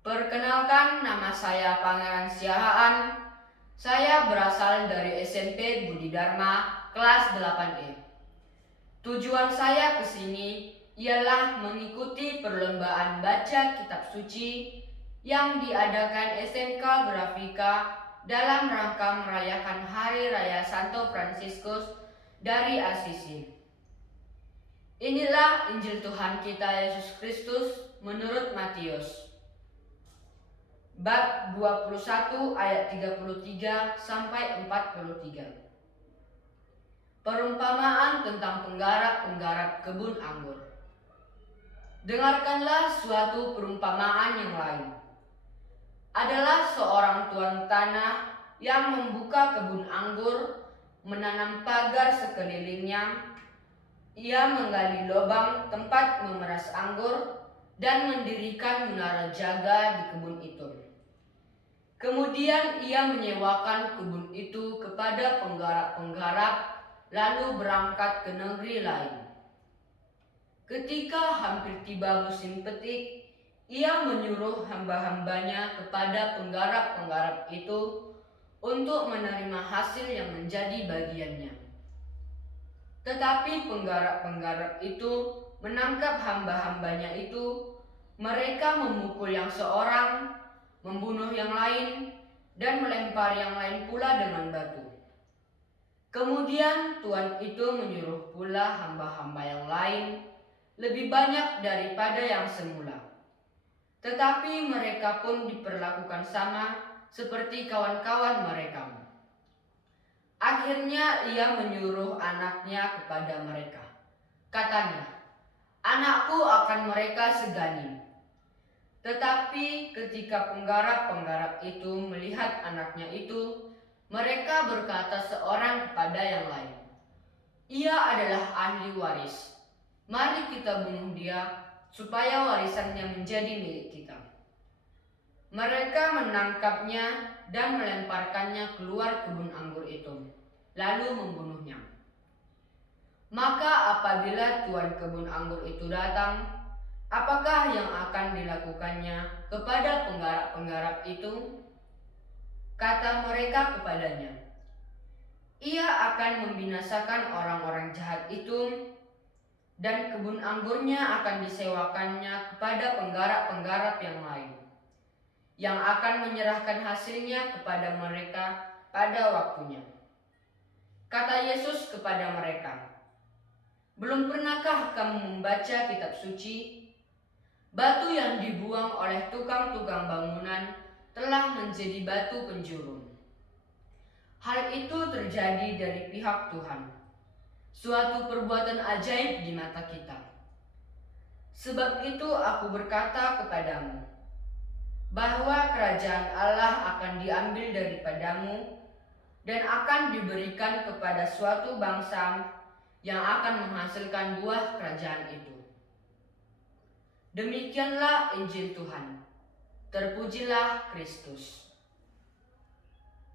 Perkenalkan, nama saya Pangeran Siahaan. Saya berasal dari SMP Budi Dharma kelas 8E. Tujuan saya ke sini ialah mengikuti perlombaan baca kitab suci yang diadakan SMK Grafika dalam rangka merayakan Hari Raya Santo Fransiskus dari Asisi. Inilah Injil Tuhan kita Yesus Kristus menurut Matius. Bab 21 ayat 33 sampai 43. Perumpamaan tentang penggarap-penggarap kebun anggur. Dengarkanlah suatu perumpamaan yang lain. Adalah seorang tuan tanah yang membuka kebun anggur, menanam pagar sekelilingnya. Ia menggali lubang tempat memeras anggur dan mendirikan menara jaga di kebun itu. Kemudian ia menyewakan kebun itu kepada penggarap-penggarap, lalu berangkat ke negeri lain. Ketika hampir tiba musim petik, ia menyuruh hamba-hambanya kepada penggarap-penggarap itu untuk menerima hasil yang menjadi bagiannya. Tetapi penggarap-penggarap itu menangkap hamba-hambanya itu, mereka memukul yang seorang, membunuh yang lain, dan melempar yang lain pula dengan batu. Kemudian tuan itu menyuruh pula hamba-hamba yang lain lebih banyak daripada yang semula. Tetapi mereka pun diperlakukan sama seperti kawan-kawan mereka. Akhirnya ia menyuruh anaknya kepada mereka. Katanya, "Anakku akan mereka segani." Tetapi ketika penggarap-penggarap itu melihat anaknya itu, mereka berkata seorang kepada yang lain, "Ia adalah ahli waris. Mari kita bunuh dia, supaya warisannya menjadi milik kita." Mereka menangkapnya dan melemparkannya keluar kebun anggur itu, lalu membunuhnya. Maka apabila tuan kebun anggur itu datang, apakah yang akan dilakukannya kepada penggarap-penggarap itu? Kata mereka kepadanya, "Ia akan membinasakan orang-orang jahat itu, dan kebun anggurnya akan disewakannya kepada penggarap-penggarap yang lain, yang akan menyerahkan hasilnya kepada mereka pada waktunya." Kata Yesus kepada mereka, "Belum pernahkah kamu membaca kitab suci? Batu yang dibuang oleh tukang-tukang bangunan telah menjadi batu penjuru. Hal itu terjadi dari pihak Tuhan, suatu perbuatan ajaib di mata kita. Sebab itu aku berkata kepadamu, bahwa kerajaan Allah akan diambil daripadamu dan akan diberikan kepada suatu bangsa yang akan menghasilkan buah kerajaan itu." Demikianlah Injil Tuhan. Terpujilah Kristus.